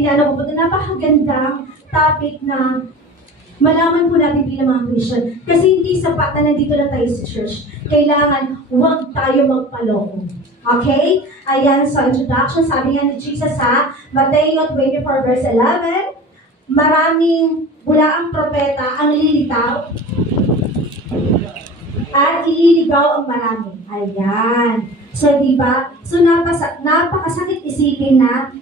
inano ko po na napakagandang topic na malaman po natin bilang mga Christian. Kasi hindi sapat na nandito na tayo sa church. Kailangan huwag tayo magpaloko. Okay? Ayan, so introduction, sabi nga ni Jesus sa Mateo 24 verse 11, maraming bulaang propeta ang lilitaw at ililigaw ang marami. Ayan. So, di ba? So, napakasakit isipin na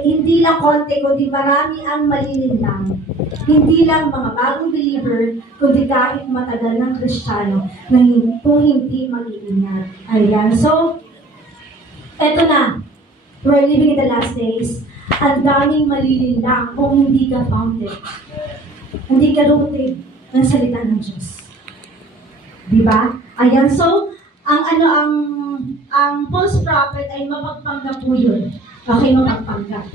hindi lang konti, kundi marami ang malilinlang. Hindi lang mga bagong believer, kundi kahit matagal ng Kristiyano na kung hindi mag-iingat. Ayan. So, eto na. We're living in the last days. Ang daming malilinlang kung hindi ka founded. Hindi ka rooted ng salita ng Diyos. Diba? Ayan, so, ang false prophet ay mapagpanggap po yun. Okay, mapagpanggap.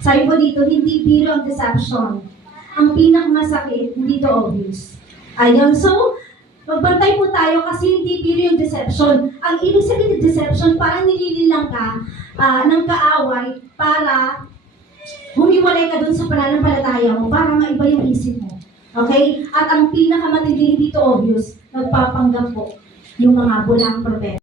Sabi po dito, hindi biro ang deception. Ang pinakamasakit, hindi to obvious. Ayan, so, magbantay po tayo kasi hindi biro yung deception. Ang ibig sabihin ng deception, parang nilililang ka ng kaaway para humiwalay ka dun sa pananampalataya mo para maiba yung isip mo. Okay? At ang pinakamatindi dito obvious, nagpapanggap po yung mga bulang propeta.